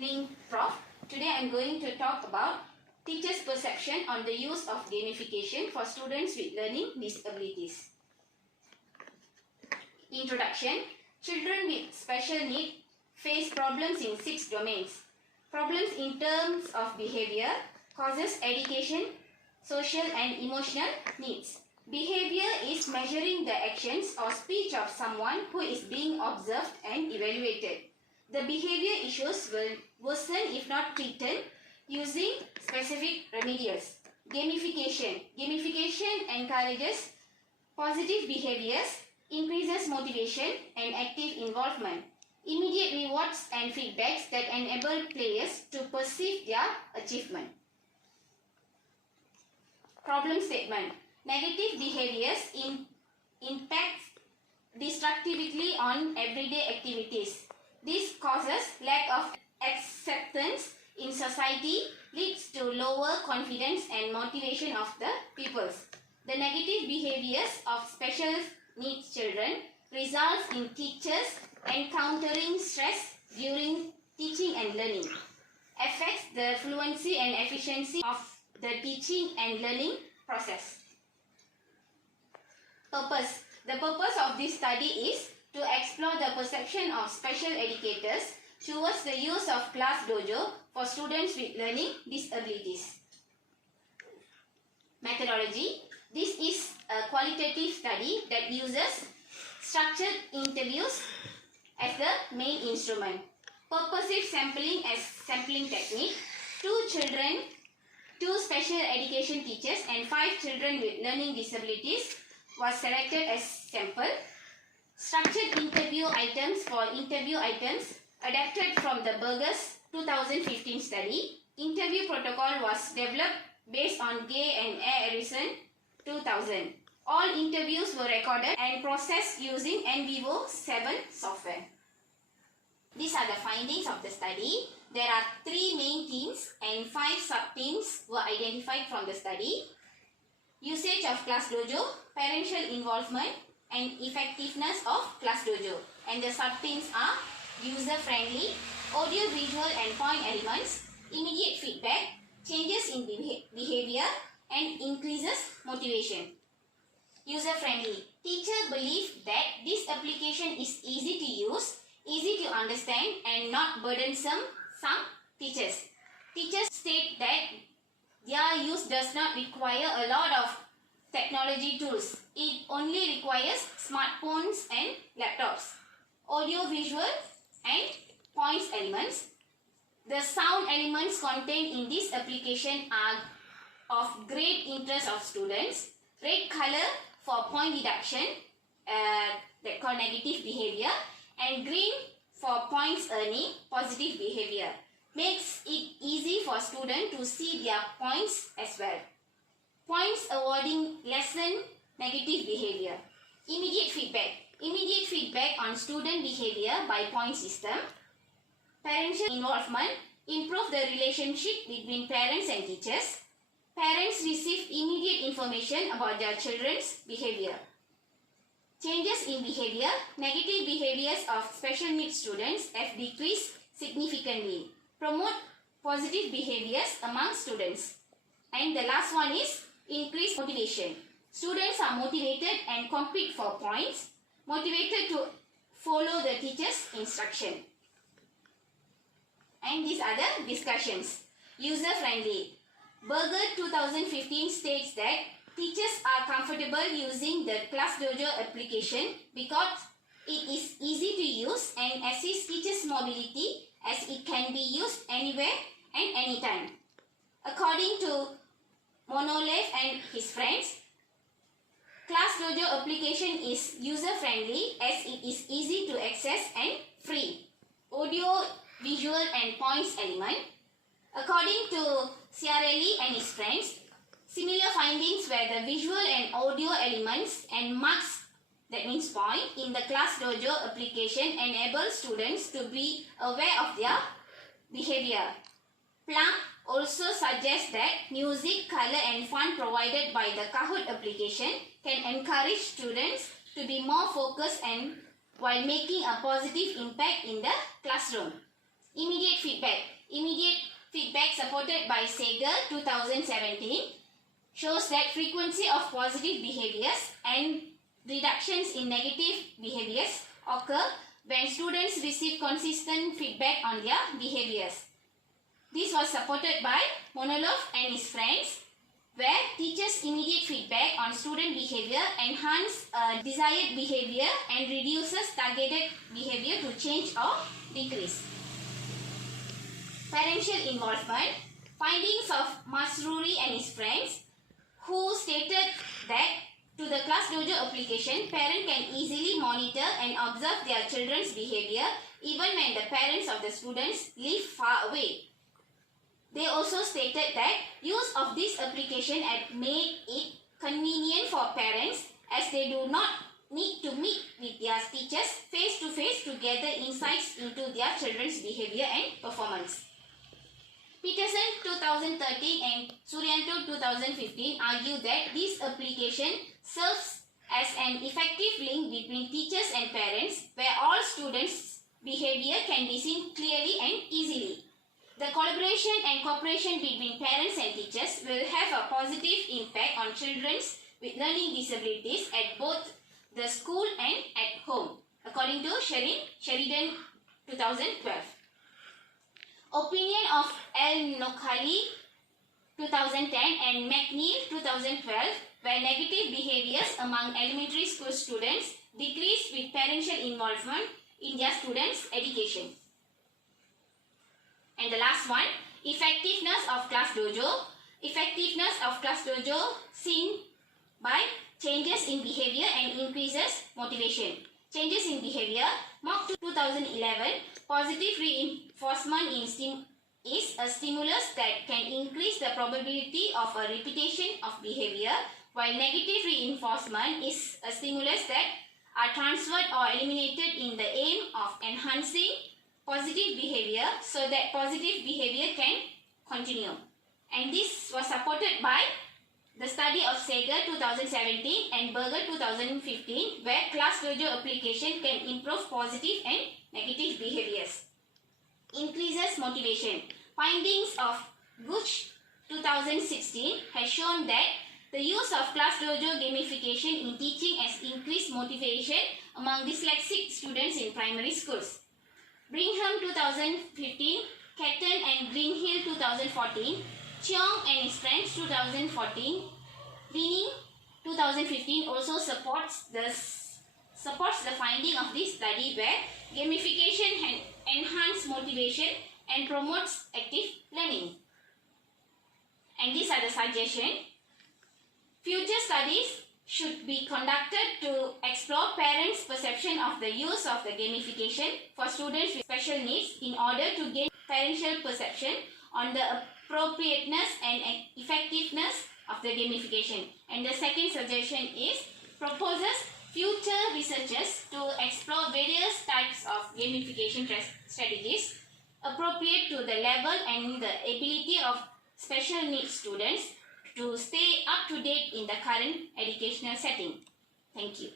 Evening, Prof. Today I am going to talk about teachers' perception on the use of gamification for students with learning disabilities. Introduction. Children with special need face problems in 6 domains. Problems in terms of behavior, causes, education, social and emotional needs. Behavior is measuring the actions or speech of someone who is being observed and evaluated. The behavior issues will worsen if not treated using specific remedies. Gamification. Gamification encourages positive behaviors, increases motivation and active involvement. Immediate rewards and feedbacks that enable players to perceive their achievement. Problem statement. Negative behaviors impact destructively on everyday activities. This causes lack of acceptance in society, leads to lower confidence and motivation of the pupils. The negative behaviors of special needs children results in teachers encountering stress during teaching and learning, affects the fluency and efficiency of the teaching and learning process. Purpose. The purpose of this study is to explore the perception of special educators towards the use of Class Dojo for students with learning disabilities. Methodology. This is a qualitative study that uses structured interviews as the main instrument. Purposive sampling as sampling technique. 2 special education teachers and 5 children with learning disabilities was selected as sample. Structured interview items for interview items adapted from the Burgess 2015 study. Interview protocol was developed based on Gay and A. Harrison 2000. All interviews were recorded and processed using NVivo 7 software. These are the findings of the study. There are 3 main themes and 5 sub-themes were identified from the study. Usage of Class Dojo, parental involvement and effectiveness of Class Dojo. And the sub-themes are user-friendly, audio-visual and point elements, immediate feedback, changes in behavior and increases motivation. User-friendly. Teacher believe that this application is easy to use, easy to understand and not burdensome some teachers. Teachers state that their use does not require a lot of technology tools. It only requires smartphones and laptops. Audio, visual and points elements. The sound elements contained in this application are of great interest of students. Red color for point deduction, that called negative behavior, and green for points earning, positive behavior. Makes it easy for students to see their points as well. Points awarding lessen negative behavior. Immediate feedback. Immediate feedback on student behavior by point system. Parental involvement. Improve the relationship between parents and teachers. Parents receive immediate information about their children's behavior. Changes in behavior. Negative behaviors of special needs students have decreased significantly. Promote positive behaviors among students. And the last one is increased motivation. Students are motivated and compete for points, motivated to follow the teacher's instruction. And these are the discussions. User-friendly. Berger 2015 states that teachers are comfortable using the Class Dojo application because it is easy to use and assists teachers' mobility as it can be used anywhere and anytime. According to Monolev and his friends, Class Dojo application is user-friendly as it is easy to access and free. Audio, visual and points element. According to Ciarelli and his friends, similar findings were the visual and audio elements and marks, that means point, in the Class Dojo application enable students to be aware of their behavior. Plum also suggests that music, color and fun provided by the Kahoot application can encourage students to be more focused and while making a positive impact in the classroom. Immediate feedback. Immediate feedback supported by Sager 2017 shows that frequency of positive behaviors and reductions in negative behaviors occur when students receive consistent feedback on their behaviors. This was supported by Monolov and his friends, where teachers' immediate feedback on student behavior enhance desired behavior and reduces targeted behavior to change or decrease. Parental involvement. Findings of Masruri and his friends, who stated that to the ClassDojo application, parents can easily monitor and observe their children's behavior even when the parents of the students live far away. They also stated that use of this application had made it convenient for parents as they do not need to meet with their teachers face to face to gather insights into their children's behavior and performance. Peterson 2013 and Suryanto 2015 argue that this application serves as an effective link between teachers and parents where all students' behavior can be seen clearly and easily. The collaboration and cooperation between parents and teachers will have a positive impact on children with learning disabilities at both the school and at home, according to Sheridan 2012. Opinion of El-Nokhali 2010 and McNeil 2012, where negative behaviors among elementary school students decreased with parental involvement in their students' education. And the last one, effectiveness of ClassDojo. Effectiveness of ClassDojo seen by changes in behavior and increases motivation. Changes in behavior. Mock 2011, positive reinforcement is a stimulus that can increase the probability of a repetition of behavior, while negative reinforcement is a stimulus that are transferred or eliminated in the aim of enhancing positive behavior so that positive behavior can continue. And this was supported by the study of Sager 2017 and Berger 2015, where ClassDojo application can improve positive and negative behaviors. Increases motivation. Findings of Gooch 2016 has shown that the use of ClassDojo gamification in teaching has increased motivation among dyslexic students in primary schools. Brigham 2015, Catton and Greenhill 2014, Cheong and his friends 2014, Greening 2015 also supports the finding of this study where gamification enhances motivation and promotes active learning. And these are the suggestions. Future studies should be conducted to explore parents' perception of the use of the gamification for students with special needs in order to gain parental perception on the appropriateness and effectiveness of the gamification. And the second suggestion is proposes future researchers to explore various types of gamification strategies appropriate to the level and the ability of special needs students to stay up to date in the current educational setting. Thank you.